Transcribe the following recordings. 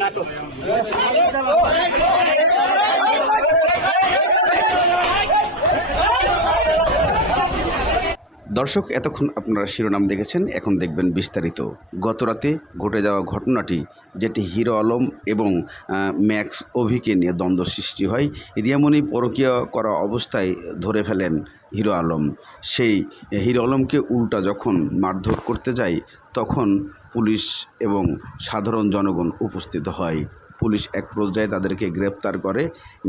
নাটক দর্শক, এতক্ষণ আপনারা শিরোনাম দেখেছেন। এখন দেখবেন বিস্তারিত। গতরাতে ঘটে যাওয়া ঘটনাটি, যেটি হিরো আলম এবং ম্যাক্স অভিকে নিয়ে দ্বন্দ্ব সৃষ্টি হয়, রিয়ামণি পরকীয়া করা অবস্থায় ধরে ফেলেন হিরো আলম। সেই হিরো আলমকে উল্টা যখন মারধর করতে যায়, তখন পুলিশ এবং সাধারণ জনগণ উপস্থিত হয়। পুলিশ এক পর্যায়ে তাদেরকে গ্রেপ্তার করে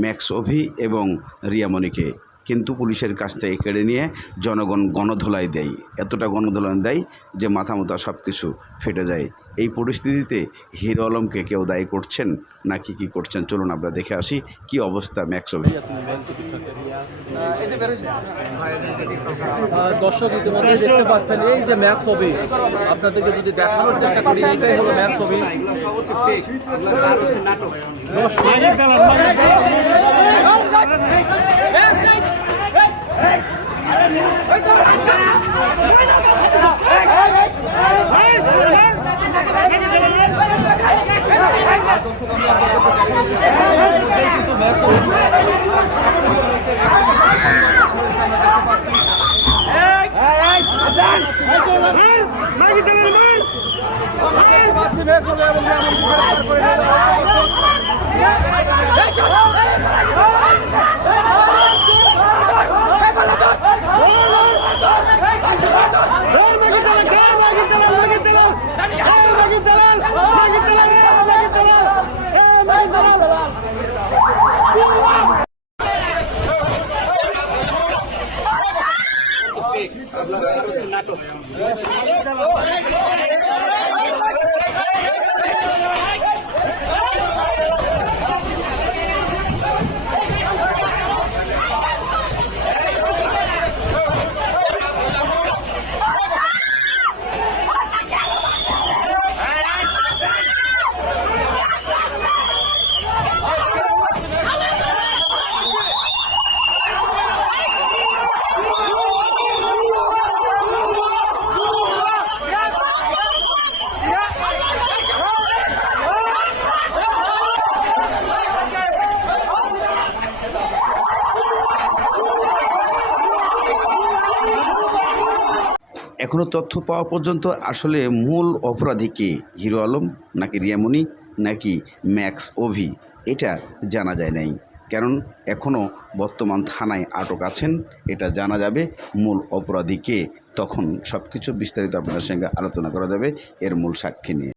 ম্যাক্স অভি এবং রিয়ামণিকে। কিন্তু পুলিশের কাছ থেকে কেড়ে নিয়ে জনগণ গণধোলাই দেয়। এতটা গণধোলাই দেয় যে মাথা মতো সব কিছু ফেটে যায়। এই পরিস্থিতিতে হিরো আলমকে কেউ দায়ী করছেন নাকি কি করছেন? চলুন আমরা দেখে আসি কি অবস্থা ম্যাক্স অভি দর্শক ইতিমধ্যে দেখতে পাচ্ছেন, এই যে ম্যাপ ছবি, আপনাদেরকে যদি দেখানোর চেষ্টা করি এটাই হলো ছবি। কিন্তু পাচ্ছি ম্যাপ ছবি এখনও তথ্য পাওয়া পর্যন্ত আসলে মূল অপরাধী কে? হিরো আলম নাকি রিয়ামণি নাকি ম্যাক্স ওভি এটা জানা যায় নাই। কারণ এখনও বর্তমান থানায় আটক আছেন, এটা জানা যাবে মূল অপরাধী কে। তখন সব কিছু বিস্তারিত আপনাদের সঙ্গে আলোচনা করা যাবে এর মূল সাক্ষী নিয়ে।